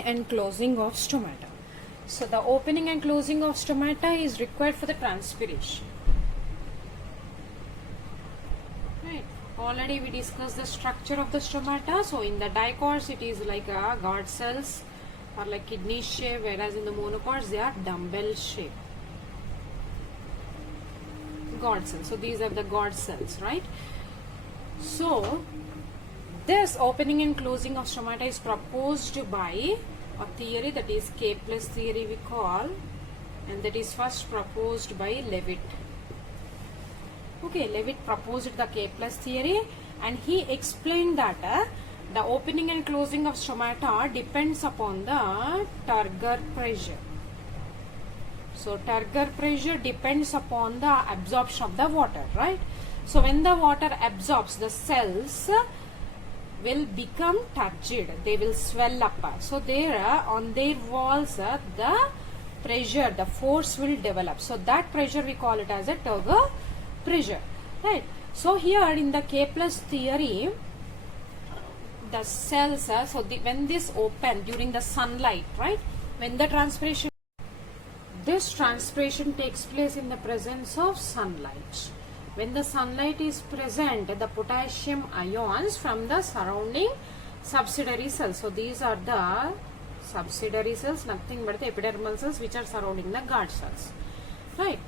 and closing of stomata. So the opening and closing of stomata is required for the transpiration. Right. Already we discussed the structure of the stomata. So in the dicots it is like a guard cells or like kidney shape, whereas in the monocots they are dumbbell shape. Guard cells. So these are the guard cells, right? So this opening and closing of stomata is proposed by a theory, that is Kepler's theory we call, and that is first proposed by Leavitt. Okay, Leavitt proposed the Kepler's theory, and he explained that the opening and closing of stomata depends upon the turgor pressure. So turgor pressure depends upon the absorption of the water, right? So when the water absorbs, the cells will become turgid, they will swell up. So there on their walls the pressure, the force will develop. So that pressure we call it as a turgor pressure, right? So here in the Kepler's theory, the cells, when this open during the sunlight, right, when the transpiration, this transpiration takes place in the presence of sunlight. When the sunlight is present, the potassium ions from the surrounding subsidiary cells. So these are the subsidiary cells, nothing but the epidermal cells which are surrounding the guard cells, right?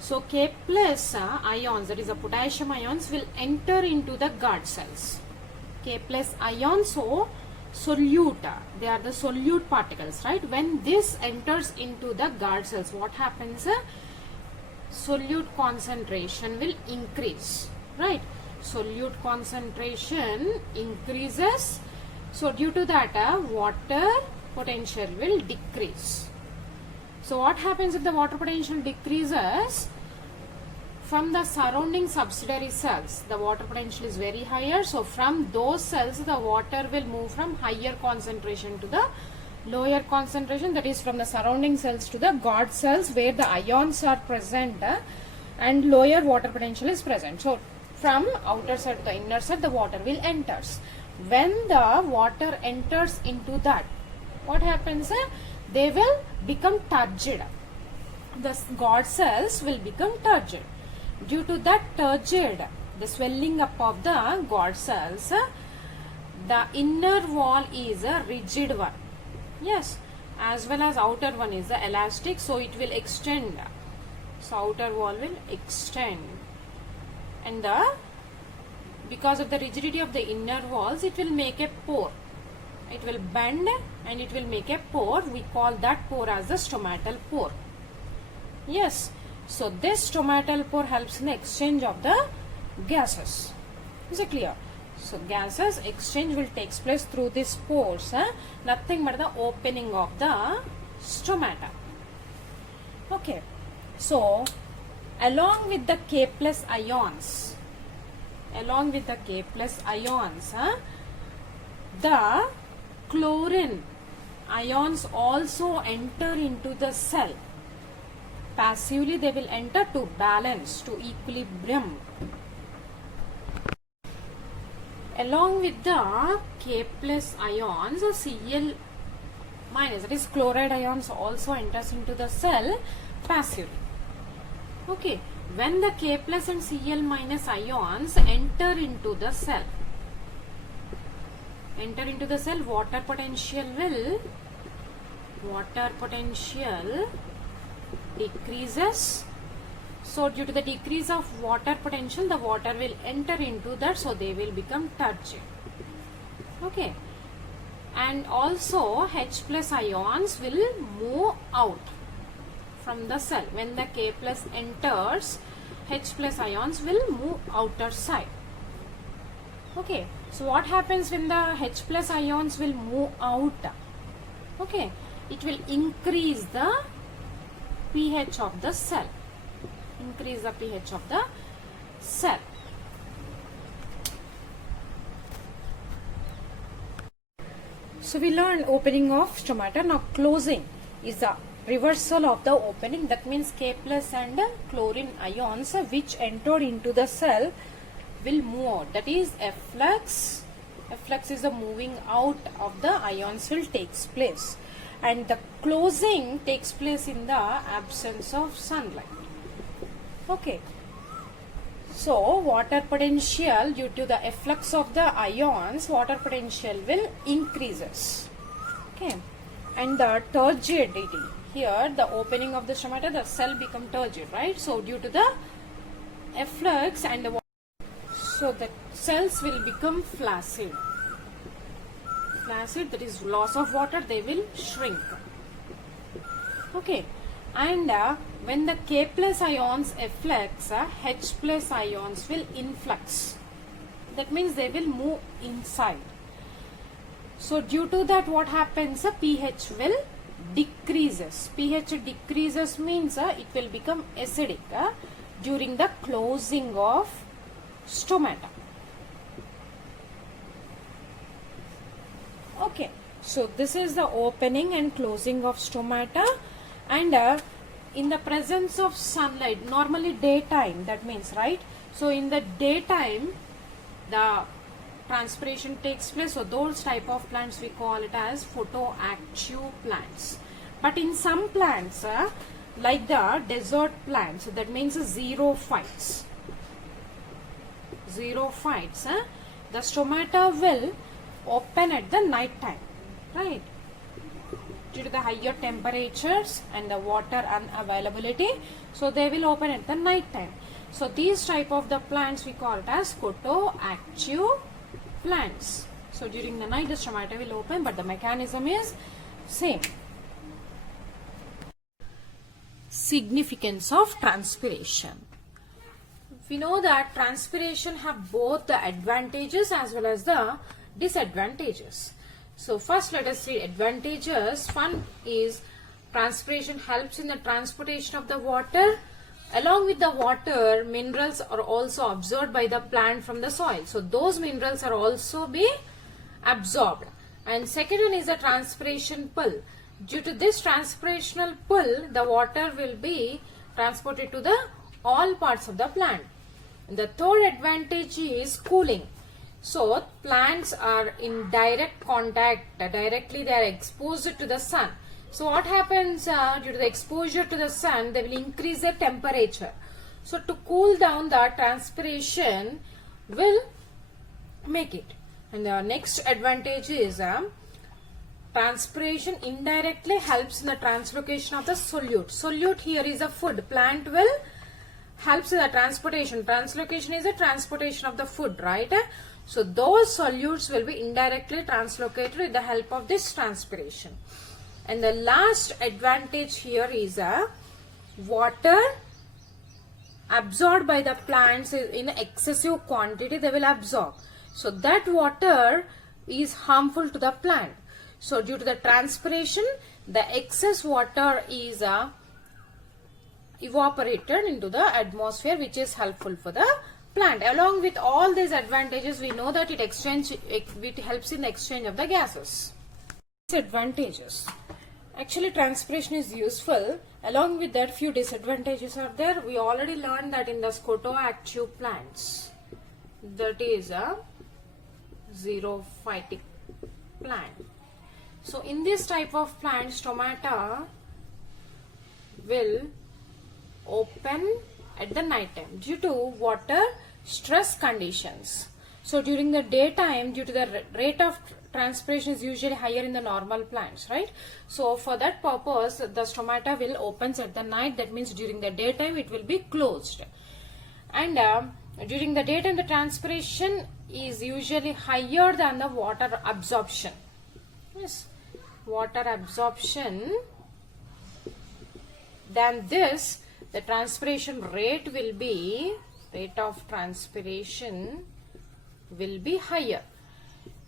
So Kepler's ions, that is the potassium ions, will enter into the guard cells. Kepler's ions, so solute, they are the solute particles, right? When this enters into the guard cells, what happens? Solute concentration will increase, right? Solute concentration increases, so due to that water potential will decrease. So what happens if the water potential decreases? From the surrounding subsidiary cells, the water potential is very higher, so from those cells the water will move from higher concentration to the lower concentration, that is from the surrounding cells to the guard cells where the ions are present and lower water potential is present. So from outer side to the inner side the water will enters. When the water enters into that, what happens? They will become turgid. The guard cells will become turgid. Due to that turgid, the swelling up of the guard cells, the inner wall is a rigid one. Yes, as well as outer one is the elastic, so it will extend. So outer wall will extend, and because of the rigidity of the inner walls, it will make a pore. It will bend and it will make a pore. We call that pore as the stomatal pore. Yes, so this stomatal pore helps in the exchange of the gases. Is it clear? So gases exchange will take place through these pores, nothing but the opening of the stomata. Okay, so along with the K plus ions, the chlorine ions also enter into the cell. Passively they will enter to balance, to equilibrium. Along with the K plus ions, Cl minus, that is chloride ions, also enters into the cell passively. Okay, when the K plus and Cl minus ions enter into the cell, water potential decreases. So due to the decrease of water potential, the water will enter into that, so they will become turgid. Okay, and also H plus ions will move out from the cell. When the K plus enters, H plus ions will move outer side. Okay, so what happens when the H plus ions will move out? Okay, it will increase the pH of the cell. Increase the pH of the cell. So we learned opening of stomata. Now closing is the reversal of the opening. That means K plus and chlorine ions which entered into the cell will move out. That is efflux efflux is the moving out of the ions will takes place, and the closing takes place in the absence of sunlight. Okay. So water potential, due to the efflux of the ions, water potential will increases. Okay. And the turgidity, here the opening of the stomata, the cell become turgid, right? So due to the efflux and the so the cells will become flaccid. Flaccid, that is loss of water, they will shrink. Okay. And when the K plus ions efflux, H plus ions will influx. That means they will move inside. So due to that, what happens? pH will decreases. pH decreases means it will become acidic during the closing of stomata. Okay. So this is the opening and closing of stomata, and in the presence of sunlight, normally daytime, that means, right? So in the daytime, the transpiration takes place. So those type of plants we call it as photoactive plants. But in some plants, like the desert plants, that means xerophytes. Xerophytes, the stomata will open at the night time, right? Due to the higher temperatures and the water unavailability, so they will open at the night time. So these type of the plants we call it as photoactive plants. So during the night the stomata will open, but the mechanism is same. Significance of transpiration. We know that transpiration have both the advantages as well as the disadvantages. So first let us see advantages. One is transpiration helps in the transportation of the water. Along with the water, minerals are also absorbed by the plant from the soil. So those minerals are also be absorbed. And second one is the transpiration pull. Due to this transpirational pull, the water will be transported to the all parts of the plant. And the third advantage is cooling. So plants are in direct contact, directly they are exposed to the sun. So what happens due to the exposure to the sun, they will increase the temperature. So to cool down, the transpiration will make it. And the next advantage is transpiration indirectly helps in the translocation of the solute. Solute here is a food. Plant will helps in the transportation. Translocation is the transportation of the food, right? So those solutes will be indirectly translocated with the help of this transpiration. And the last advantage here is water absorbed by the plants in excessive quantity, they will absorb. So that water is harmful to the plant. So due to the transpiration, the excess water is evaporated into the atmosphere, which is helpful for the plant. Along with all these advantages, we know that it helps in the exchange of the gases. Disadvantages. Actually, transpiration is useful. Along with that, few disadvantages are there. We already learned that in the photoactive plants, that is a xerophytic plant. So in this type of plant, stomata will open at the night time due to water stress conditions. So during the daytime, due to the rate of transpiration is usually higher in the normal plants, right? So for that purpose, the stomata will opens at the night. That means during the daytime it will be closed. And during the daytime, the transpiration is usually higher than the water absorption. Yes, water absorption. Than this, the transpiration rate will be, rate of transpiration will be higher.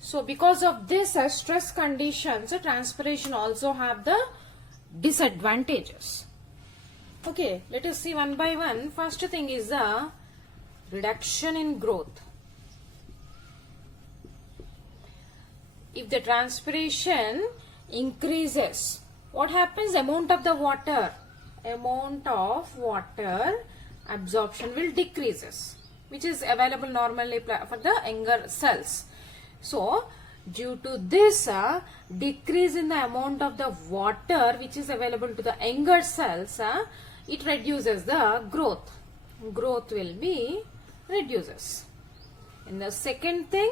So because of this stress conditions, transpiration also have the disadvantages. Okay, let us see one by one. First thing is the reduction in growth. If the transpiration increases, what happens? Amount of water absorption will decreases, which is available normally for the younger cells. So due to this decrease in the amount of the water which is available to the younger cells, it reduces the growth. Growth will be reduces. And the second thing,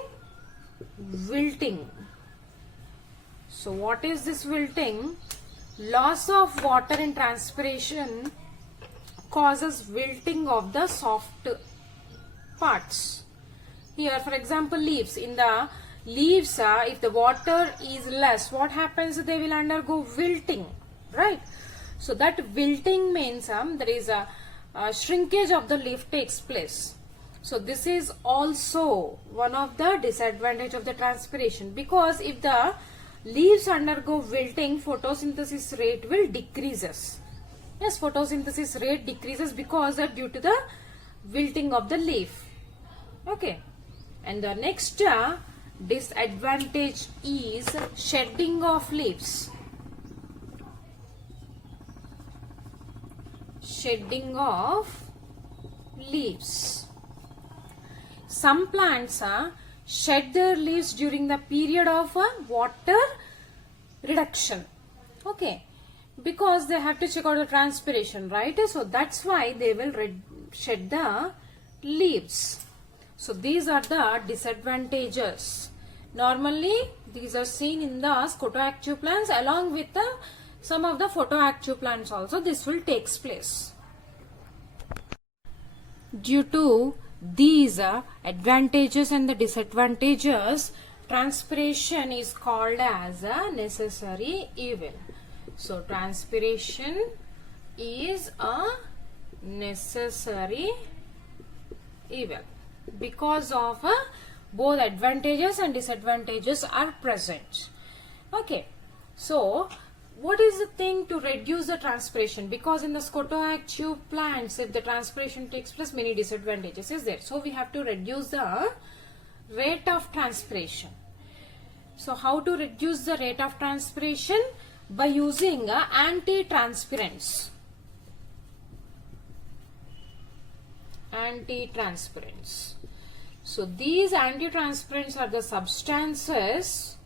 wilting. So what is this wilting? Loss of water in transpiration causes wilting of the soft parts. Here for example leaves. In the leaves, if the water is less, what happens? They will undergo wilting, right? So that wilting means there is a shrinkage of the leaf takes place. So this is also one of the disadvantage of the transpiration, because if the leaves undergo wilting, photosynthesis rate will decreases. Yes, photosynthesis rate decreases because due to the wilting of the leaf. Okay, and the next disadvantage is shedding of leaves. Shedding of leaves. Some plants shed their leaves during the period of water reduction. Okay, because they have to check out the transpiration, right? So that's why they will shed the leaves. So these are the disadvantages. Normally these are seen in the scotoactive plants along with some of the photoactive plants also. This will take place. Due to these advantages and the disadvantages, transpiration is called as a necessary evil. So transpiration is a necessary evil because of both advantages and disadvantages are present. Okay, so what is the thing to reduce the transpiration? Because in the scotoactive plants, if the transpiration takes place, many disadvantages is there. So we have to reduce the rate of transpiration. So how to reduce the rate of transpiration? By using anti-transpirants. Anti-transpirants. So these anti-transpirants are the substances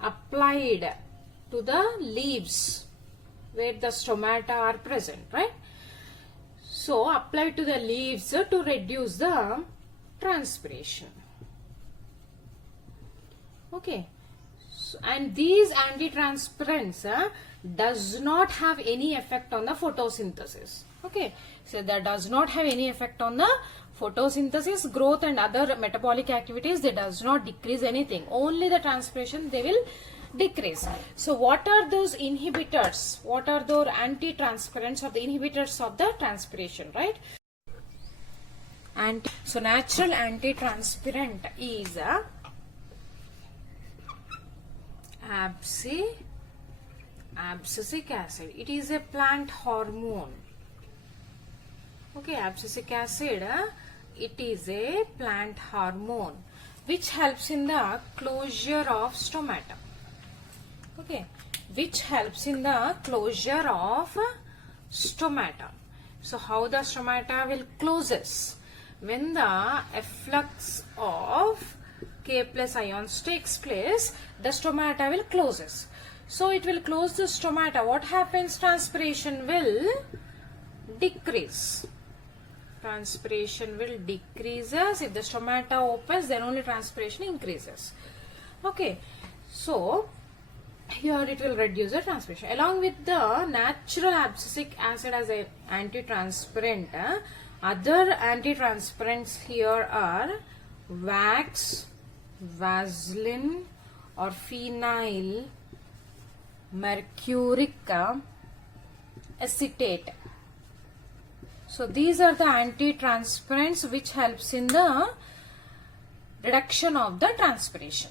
applied to the leaves where the stomata are present, right? So applied to the leaves to reduce the transpiration. Okay, so, and these anti-transpirants does not have any effect on the photosynthesis. Okay, so that does not have any effect on the photosynthesis, growth and other metabolic activities. They does not decrease anything. Only the transpiration they will decrease. So what are those inhibitors? What are those anti-transpirants or the inhibitors of the transpiration, right? And so natural anti-transpirant is abscisic acid. It is a plant hormone. Okay, abscisic acid, it is a plant hormone which helps in the closure of stomata. Okay, which helps in the closure of stomata. So how the stomata will closes? When the efflux of K plus ions takes place, the stomata will closes. So it will close the stomata. What happens? Transpiration will decrease. Transpiration will decreases. If the stomata opens, then only transpiration increases. Okay, so here it will reduce the transpiration. Along with the natural abscisic acid as an anti-transpirant, other anti-transpirants here are wax, Vaseline or phenyl mercuric acetate. So these are the anti-transpirants which helps in the reduction of the transpiration.